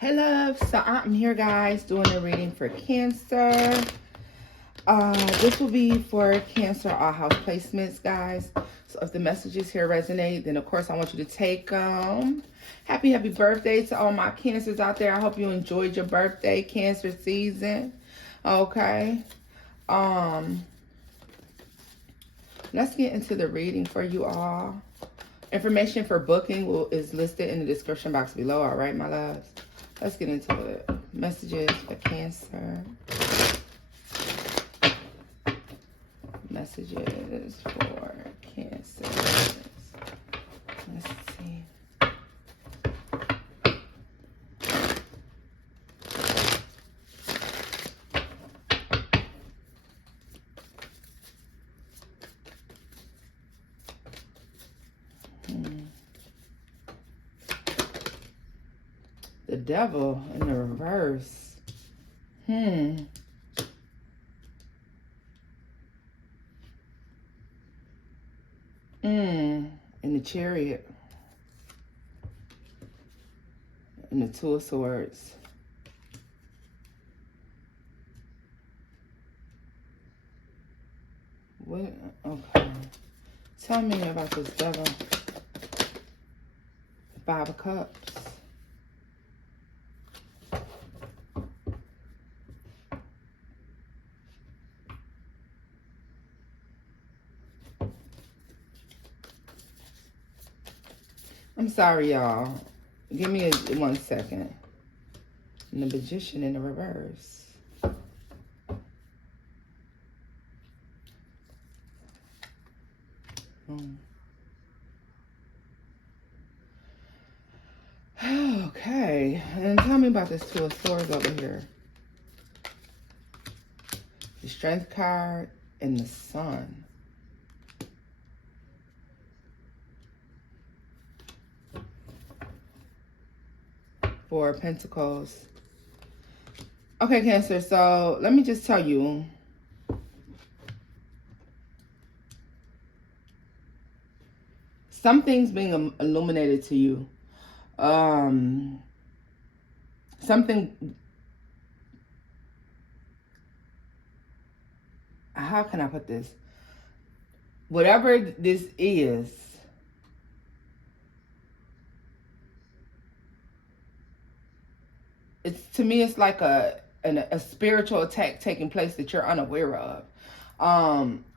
Hey love, so I'm here guys doing a reading for Cancer. This will be for Cancer all house placements, guys. So if the messages here resonate, then of course I want you to take them. Happy birthday to all my Cancers out there. I hope you enjoyed your birthday, Cancer season. Okay. Let's get into the reading for you all. Information for booking is listed in the description box below. All right, my loves. Let's get into it. Messages for Cancer. Messages for Cancer. Let's see. The Devil in the reverse. In the Chariot. And the Two of Swords. What? Okay. Tell me about this Devil. The Five of Cups. I'm sorry, y'all. Give me 1 second. And the Magician in the reverse. Okay. And tell me about this Two of Swords over here. The Strength card and the Sun. Four of Pentacles. Okay, Cancer, so let me just tell you. Something's being illuminated to you. Something. How can I put this? Whatever this is, to me, it's like a spiritual attack taking place that you're unaware of.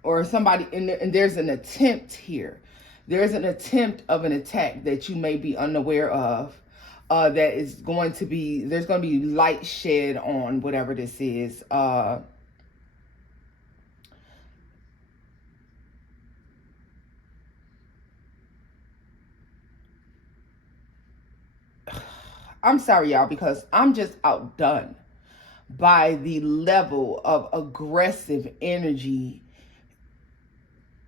Or somebody, and there's an attempt here. There's an attempt of an attack that you may be unaware of. That is going to be, there's going to be light shed on whatever this is. I'm sorry, y'all, because I'm just outdone by the level of aggressive energy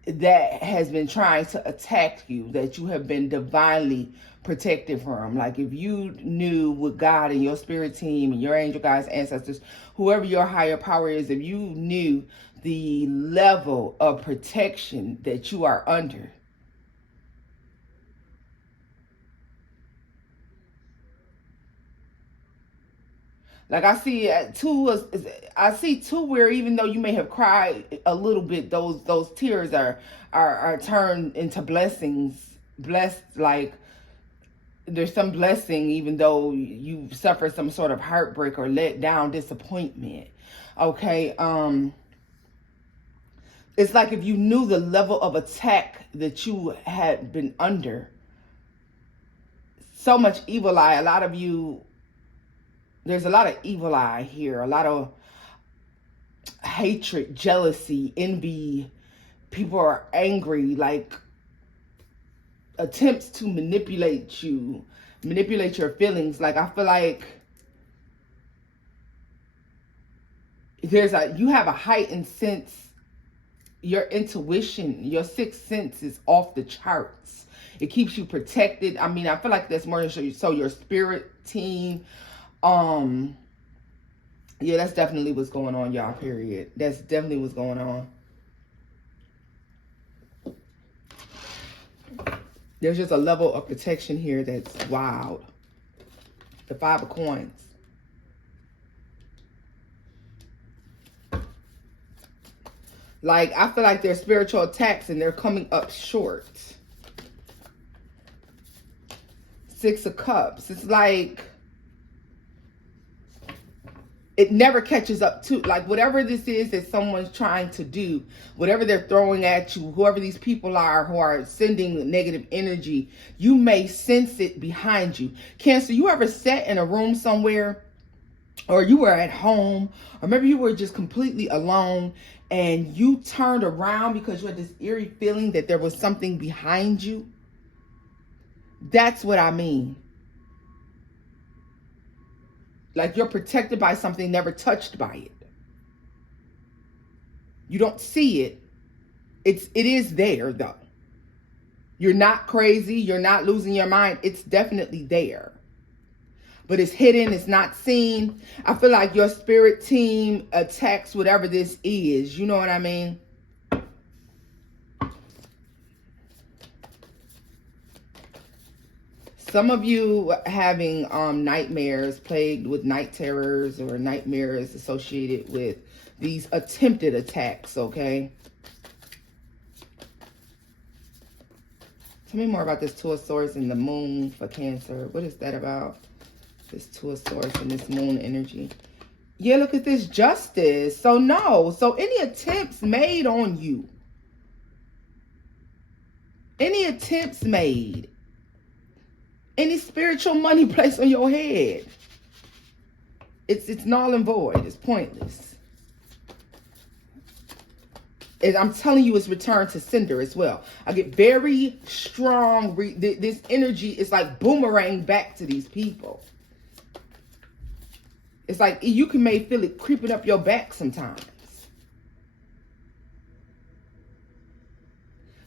that has been trying to attack you, that you have been divinely protected from. Like if you knew with God and your spirit team and your angel guides, ancestors, whoever your higher power is, if you knew the level of protection that you are under. Like I see two where even though you may have cried a little bit, those tears are turned into blessings. Blessed, like there's some blessing even though you suffered some sort of heartbreak or let down, disappointment. Okay, it's like if you knew the level of attack that you had been under. So much evil eye. A lot of you, there's a lot of evil eye here, a lot of hatred, jealousy, envy. People are angry, like attempts to manipulate you, manipulate your feelings. Like I feel like you have a heightened sense, your intuition, your sixth sense is off the charts. It keeps you protected. I mean, I feel like that's more so your spirit team. Yeah, that's definitely what's going on, y'all, period. That's definitely what's going on. There's just a level of protection here that's wild. The 5 of coins. Like, I feel like they're spiritual attacks and they're coming up short. 6 of Cups. It's like it never catches up to, like, whatever this is that someone's trying to do, whatever they're throwing at you, whoever these people are who are sending negative energy, you may sense it behind you. Cancer, you ever sat in a room somewhere, or you were at home, or maybe you were just completely alone, and you turned around because you had this eerie feeling that there was something behind you? That's what I mean. Like, you're protected by something, never touched by it. You don't see it. It is there, though. You're not crazy. You're not losing your mind. It's definitely there. But it's hidden. It's not seen. I feel like your spirit team attacks whatever this is. You know what I mean? Some of you having nightmares, plagued with night terrors or nightmares associated with these attempted attacks, okay? Tell me more about this 2 of Swords and the moon for Cancer. What is that about? This 2 of Swords and this moon energy. Yeah, look at this Justice. So no. So any attempts made on you. Any attempts made. Any spiritual money placed on your head. It's null and void. It's pointless. And I'm telling you, it's return to sender as well. I get very strong. This energy is like boomerang back to these people. It's like you may feel it creeping up your back sometimes.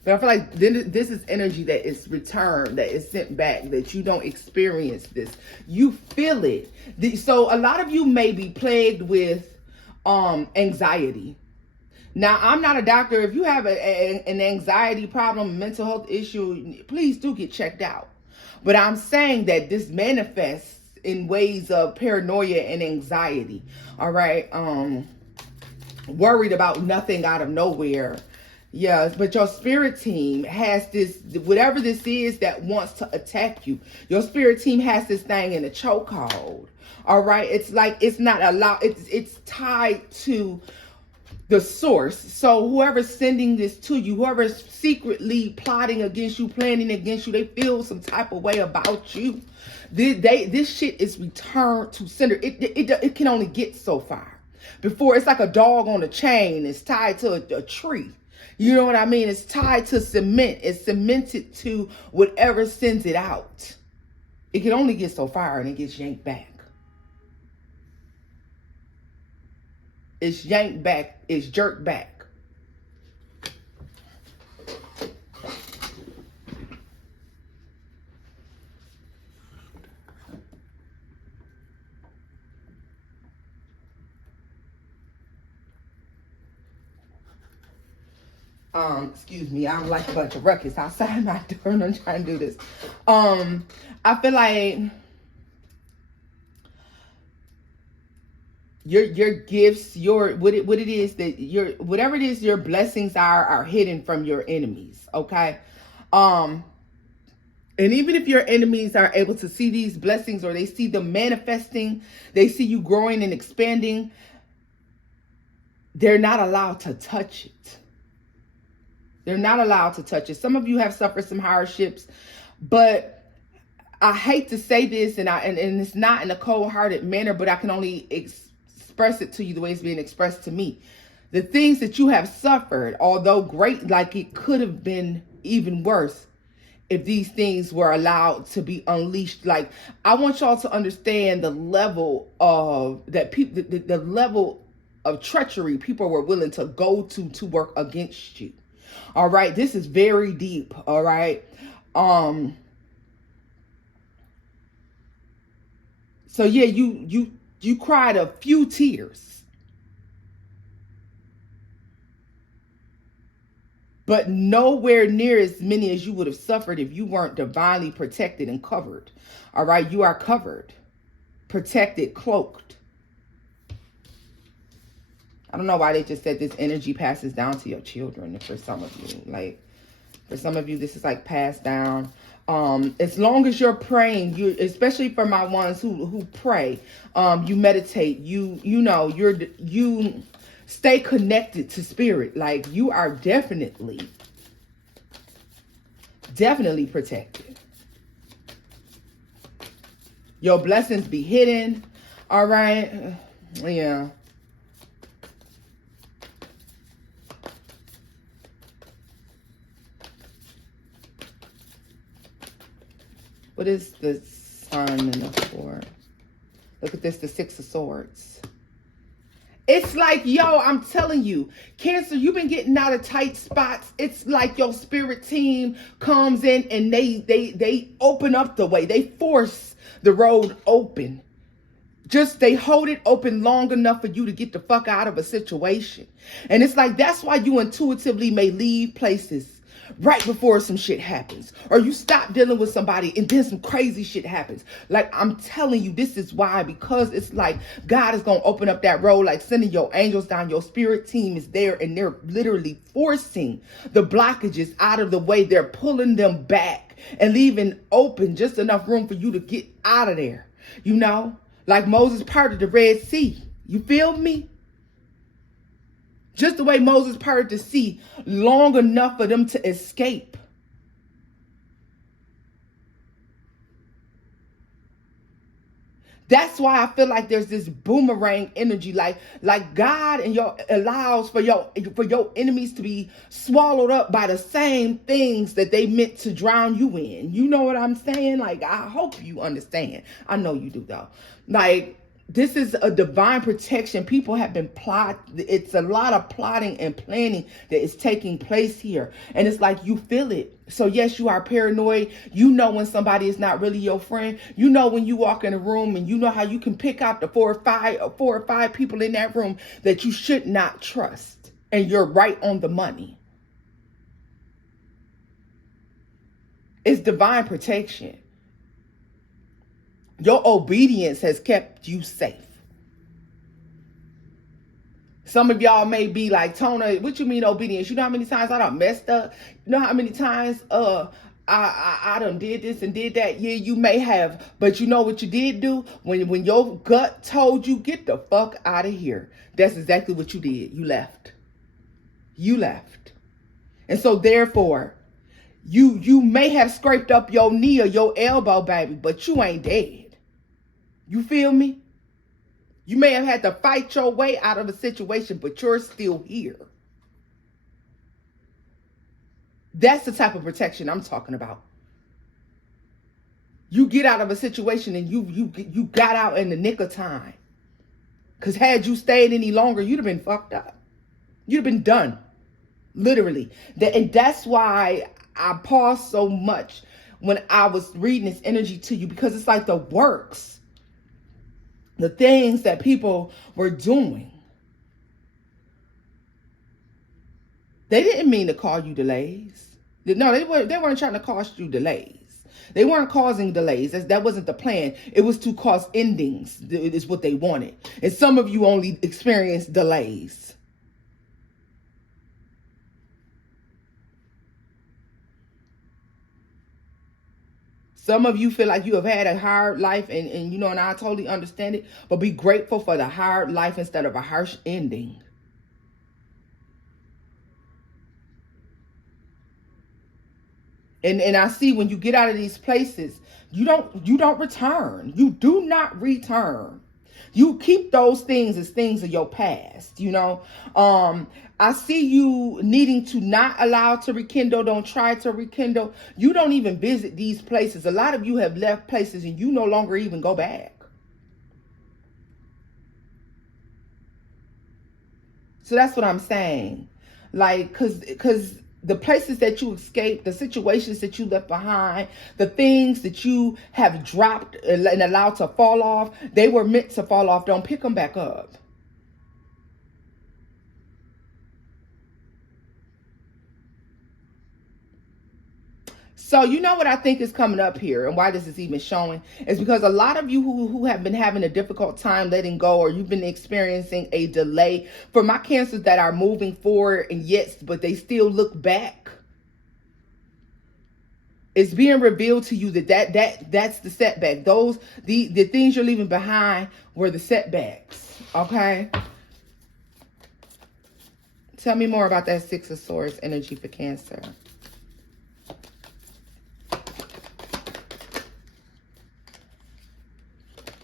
But I feel like this is energy that is returned, that is sent back, that you don't experience this. You feel it. So a lot of you may be plagued with anxiety. Now, I'm not a doctor. If you have an anxiety problem, mental health issue, please do get checked out. But I'm saying that this manifests in ways of paranoia and anxiety. All right. Worried about nothing out of nowhere. Yes, but your spirit team has this, whatever this is that wants to attack you. Your spirit team has this thing in a chokehold. All right. It's like, it's not allowed. It's tied to the source. So whoever's sending this to you, whoever's secretly plotting against you, planning against you, they feel some type of way about you. This shit is returned to sender. It can only get so far before it's like a dog on a chain. It's tied to a tree. You know what I mean? It's tied to cement. It's cemented to whatever sends it out. It can only get so far and it gets yanked back. It's yanked back. It's jerked back. Excuse me, I'm like a bunch of ruckus outside my door and I'm trying to do this. I feel like your gifts, whatever it is your blessings are hidden from your enemies, okay? And even if your enemies are able to see these blessings or they see them manifesting, they see you growing and expanding, they're not allowed to touch it. They're not allowed to touch it. Some of you have suffered some hardships, but I hate to say this, and it's not in a cold-hearted manner, but I can only express it to you the way it's being expressed to me. The things that you have suffered, although great, like it could have been even worse if these things were allowed to be unleashed. Like, I want y'all to understand the level of that people, the level of treachery people were willing to go to work against you. All right, this is very deep. All right. So yeah, you cried a few tears, but nowhere near as many as you would have suffered if you weren't divinely protected and covered. All right, you are covered. protected, cloaked. I don't know why they just said this energy passes down to your children. For some of you, like, for some of you, this is like passed down. As long as you're praying, you, especially for my ones who pray, you meditate, you stay connected to spirit. Like, you are definitely protected. Your blessings be hidden. All right. Yeah. What is the Sun and the 4? Look at this, the 6 of Swords. It's like, yo, I'm telling you, Cancer, you've been getting out of tight spots. It's like your spirit team comes in and they open up the way. They force the road open. Just they hold it open long enough for you to get the fuck out of a situation. And it's like, that's why you intuitively may leave places right before some shit happens, or you stop dealing with somebody and then some crazy shit happens. Like, I'm telling you, this is why, because it's like God is going to open up that road, like sending your angels down. Your spirit team is there and they're literally forcing the blockages out of the way. They're pulling them back and leaving open just enough room for you to get out of there. You know, like Moses parted the Red Sea. You feel me? Just the way Moses parted the sea long enough for them to escape. That's why I feel like there's this boomerang energy, like God and your allows for your enemies to be swallowed up by the same things that they meant to drown you in. You know what I'm saying? Like, I hope you understand. I know you do though. Like, this is a divine protection. People have been plotting. It's a lot of plotting and planning that is taking place here. And it's like you feel it. So yes, you are paranoid. You know when somebody is not really your friend. You know when you walk in a room and you know how you can pick out the four or five people in that room that you should not trust. And you're right on the money. It's divine protection. Your obedience has kept you safe. Some of y'all may be like, Tona, what you mean obedience? You know how many times I done messed up? You know how many times I done did this and did that? Yeah, you may have. But you know what you did do? When your gut told you, get the fuck out of here. That's exactly what you did. You left. You left. And so therefore, you may have scraped up your knee or your elbow, baby, but you ain't dead. You feel me? You may have had to fight your way out of a situation, but you're still here. That's the type of protection I'm talking about. You get out of a situation and you got out in the nick of time. Because had you stayed any longer, you'd have been fucked up. You'd have been done. Literally. And that's why I paused so much when I was reading this energy to you, because it's like the works. The things that people were doing. They didn't mean to cause you delays. No, they weren't trying to cause you delays. They weren't causing delays. That wasn't the plan. It was to cause endings. It is what they wanted. And some of you only experienced delays. Some of you feel like you have had a hard life and you know, and I totally understand it, but be grateful for the hard life instead of a harsh ending. And I see when you get out of these places, you don't return. You do not return. You keep those things as things of your past, you know. I see you needing to not allow to rekindle. Don't try to rekindle. You don't even visit these places. A lot of you have left places and you no longer even go back. So that's what I'm saying. Like, because the places that you escaped, the situations that you left behind, the things that you have dropped and allowed to fall off, they were meant to fall off. Don't pick them back up. So you know what I think is coming up here and why this is even showing is because a lot of you who have been having a difficult time letting go, or you've been experiencing a delay, for my cancers that are moving forward and yes, but they still look back. It's being revealed to you that's the setback. The things you're leaving behind were the setbacks. Okay. Tell me more about that Six of Swords energy for Cancer.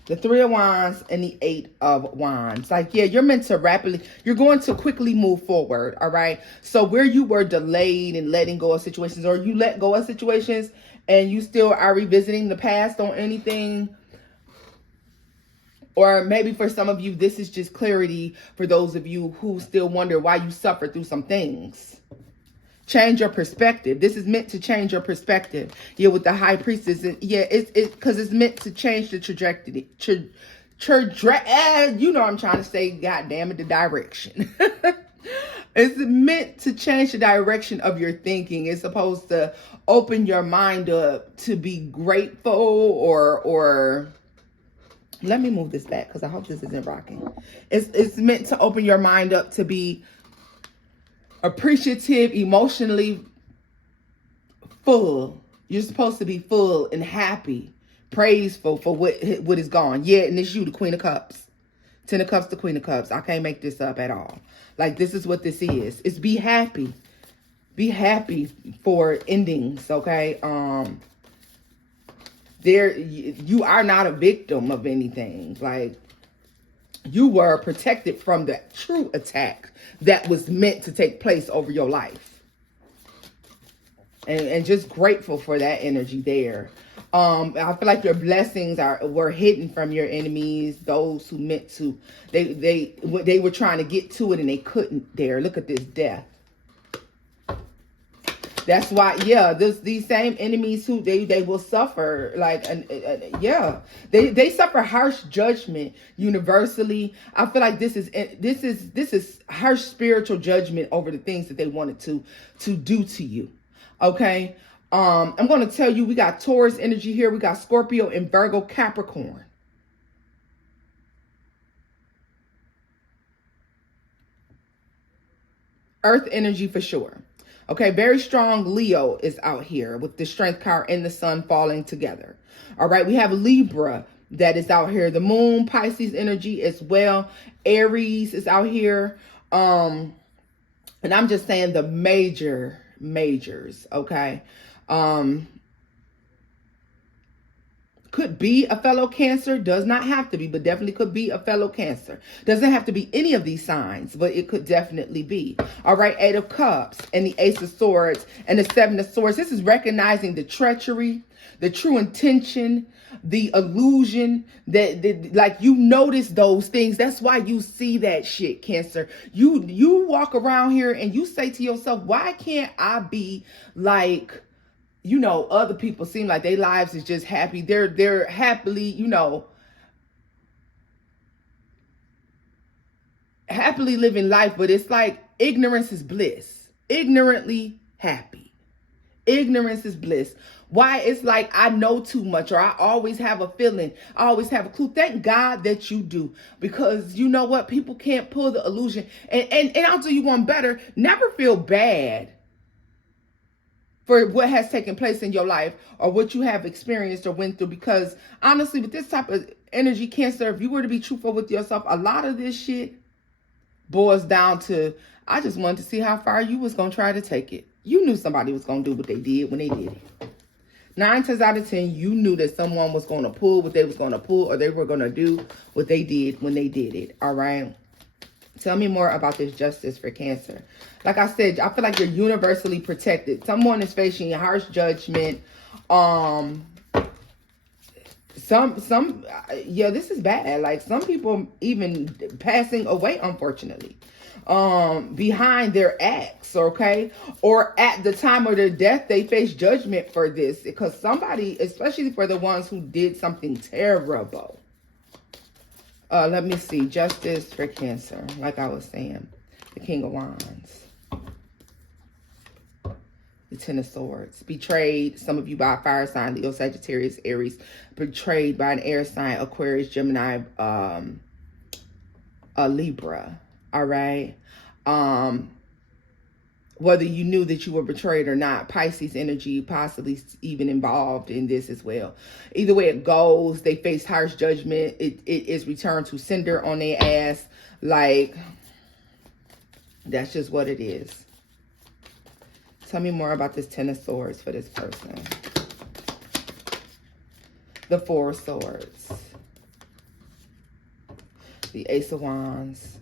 The Three of Wands and the Eight of Wands. Like, yeah, you're meant to you're going to quickly move forward, all right? So where you were delayed in letting go of situations, or you let go of situations and you still are revisiting the past on anything, or maybe for some of you, this is just clarity for those of you who still wonder why you suffered through some things. Change your perspective. This is meant to change your perspective. Yeah, with the High Priestess. Yeah, it's because it's meant to change the trajectory. You know what I'm trying to say. God damn it, the direction. It's meant to change the direction of your thinking. It's supposed to open your mind up to be grateful, or let me move this back because I hope this isn't rocking. It's meant to open your mind up to be appreciative, emotionally full. You're supposed to be full and happy, praiseful for what is gone. Yeah, and it's you, the Queen of Cups. 10 of Cups, the Queen of Cups. I can't make this up at all. Like, this is what this is. It's be happy. Be happy for endings, okay? You are not a victim of anything. Like, you were protected from the true attack that was meant to take place over your life. And just grateful for that energy there. I feel like your blessings were hidden from your enemies, those who meant to. They were trying to get to it and they couldn't there. Look at this Death. That's why, yeah, these same enemies who they will suffer, like, yeah, they suffer harsh judgment universally. I feel like this is harsh spiritual judgment over the things that they wanted to do to you. Okay, I'm going to tell you, we got Taurus energy here, we got Scorpio and Virgo, Capricorn. Earth energy for sure. Okay, very strong Leo is out here with the Strength card and the Sun falling together. All right, we have Libra that is out here. The Moon, Pisces energy as well. Aries is out here. And I'm just saying the majors, okay? Could be a fellow Cancer, does not have to be, but definitely could be a fellow Cancer. Doesn't have to be any of these signs, but it could definitely be. All right, Eight of Cups and the Ace of Swords and the Seven of Swords. This is recognizing the treachery, the true intention, the illusion, that like, you notice those things. That's why you see that shit, Cancer. You walk around here and you say to yourself, why can't I be like, you know, other people? Seem like their lives is just happy. They're happily, you know, happily living life, but it's like ignorance is bliss. Ignorantly happy. Ignorance is bliss. Why? It's like, I know too much, or I always have a feeling, I always have a clue. Thank God that you do, because you know what? People can't pull the illusion. And I'll do you one better. Never feel bad for what has taken place in your life or what you have experienced or went through. Because honestly, with this type of energy, Cancer, if you were to be truthful with yourself, a lot of this shit boils down to, I just wanted to see how far you was going to try to take it. You knew somebody was going to do what they did when they did it. 9 times out of 10, you knew that someone was going to pull what they was going to pull, or they were going to do what they did when they did it. All right. Tell me more about this Justice for Cancer. Like I said, I feel like you're universally protected. Someone is facing harsh judgment. Yeah, this is bad. Like, some people even passing away, unfortunately, behind their acts, okay? Or at the time of their death, they face judgment for this, because somebody, especially for the ones who did something terrible. Let me see. Justice for Cancer. Like I was saying, the King of Wands. The Ten of Swords. Betrayed, some of you by a fire sign, Leo, Sagittarius, Aries. Betrayed by an air sign, Aquarius, Gemini, a Libra. All right. Whether you knew that you were betrayed or not, Pisces energy possibly even involved in this as well. Either way it goes, they face harsh judgment. It is returned to sender on their ass. Like, that's just what it is. Tell me more about this Ten of Swords for this person. The Four of Swords. The Ace of Wands.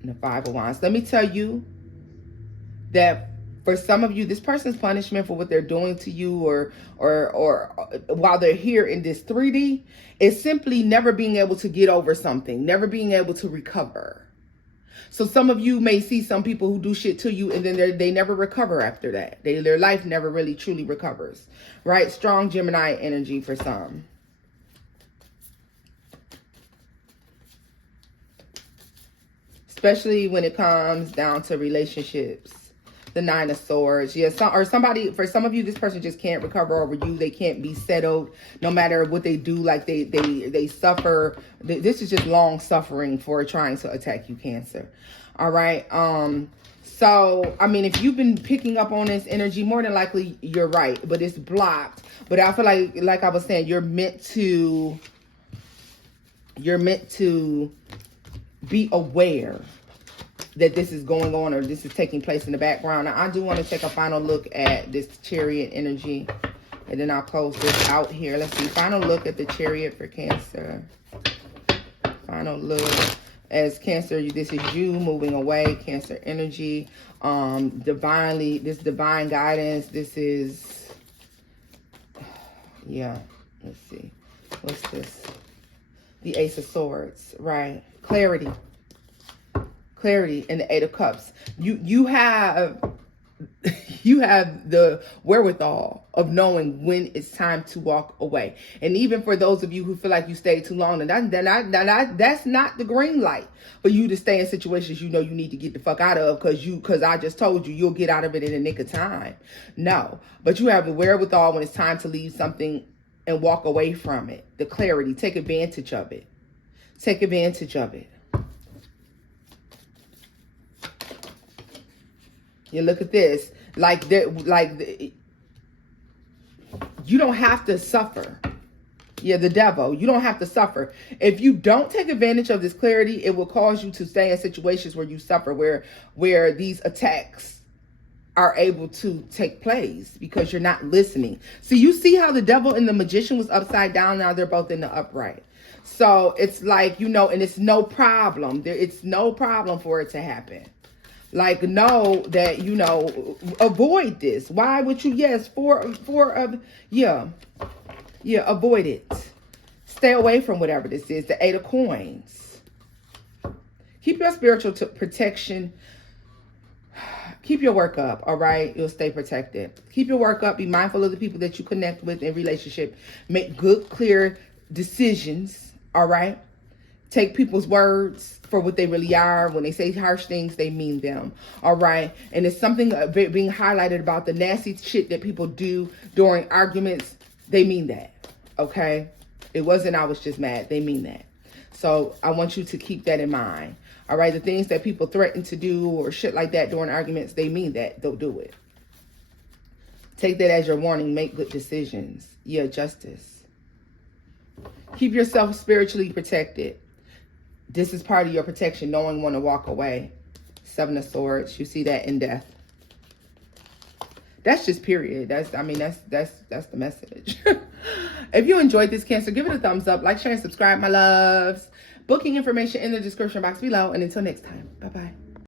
And the Five of Wands. Let me tell you that for some of you, this person's punishment for what they're doing to you or while they're here in this 3D is simply never being able to get over something, never being able to recover. So some of you may see some people who do shit to you and then they never recover after that. Their life never really truly recovers, right? Strong Gemini energy for some. Especially when it comes down to relationships. The Nine of Swords. Yeah, for some of you, this person just can't recover over you. They can't be settled no matter what they do. Like they suffer. This is just long suffering for trying to attack you, Cancer. All right. So, I mean, if you've been picking up on this energy, more than likely you're right, but it's blocked. But I feel like I was saying, you're meant to be aware that this is going on or this is taking place in the background. Now, I do want to take a final look at this Chariot energy, and then I'll close this out here. Let's see. Final look at the Chariot for Cancer. Final look. As Cancer, this is you moving away. Cancer energy. This divine guidance. This is, yeah. Let's see. What's this? The Ace of Swords. Right. Clarity. Clarity in the Eight of Cups. You have the wherewithal of knowing when it's time to walk away. And even for those of you who feel like you stayed too long, and that's not the green light for you to stay in situations you know you need to get the fuck out of because I just told you you'll get out of it in the nick of time. No, but you have the wherewithal when it's time to leave something and walk away from it. The clarity, take advantage of it. Take advantage of it. You look at this, you don't have to suffer. Yeah, the devil, you don't have to suffer. If you don't take advantage of this clarity, it will cause you to stay in situations where you suffer, where these attacks are able to take place because you're not listening. So you see how the devil and the magician was upside down. Now they're both in the upright. So it's like, and it's no problem. It's no problem for it to happen. Like, know that, avoid this. Why would you? Yes, avoid it. Stay away from whatever this is. The Eight of Coins. Keep your spiritual protection. Keep your work up, all right? You'll stay protected. Keep your work up. Be mindful of the people that you connect with in relationship. Make good, clear decisions, all right? Take people's words for what they really are. When they say harsh things, they mean them. All right. And it's something being highlighted about the nasty shit that people do during arguments. They mean that. Okay. It wasn't, I was just mad. They mean that. So I want you to keep that in mind. All right. The things that people threaten to do or shit like that during arguments, they mean that. They'll do it. Take that as your warning. Make good decisions. Yeah. Justice. Keep yourself spiritually protected. This is part of your protection, knowing when to walk away. Seven of Swords. You see that in death. That's just period. That's the message. If you enjoyed this, Cancer, give it a thumbs up. Like, share, and subscribe, my loves. Booking information in the description box below. And until next time, bye-bye.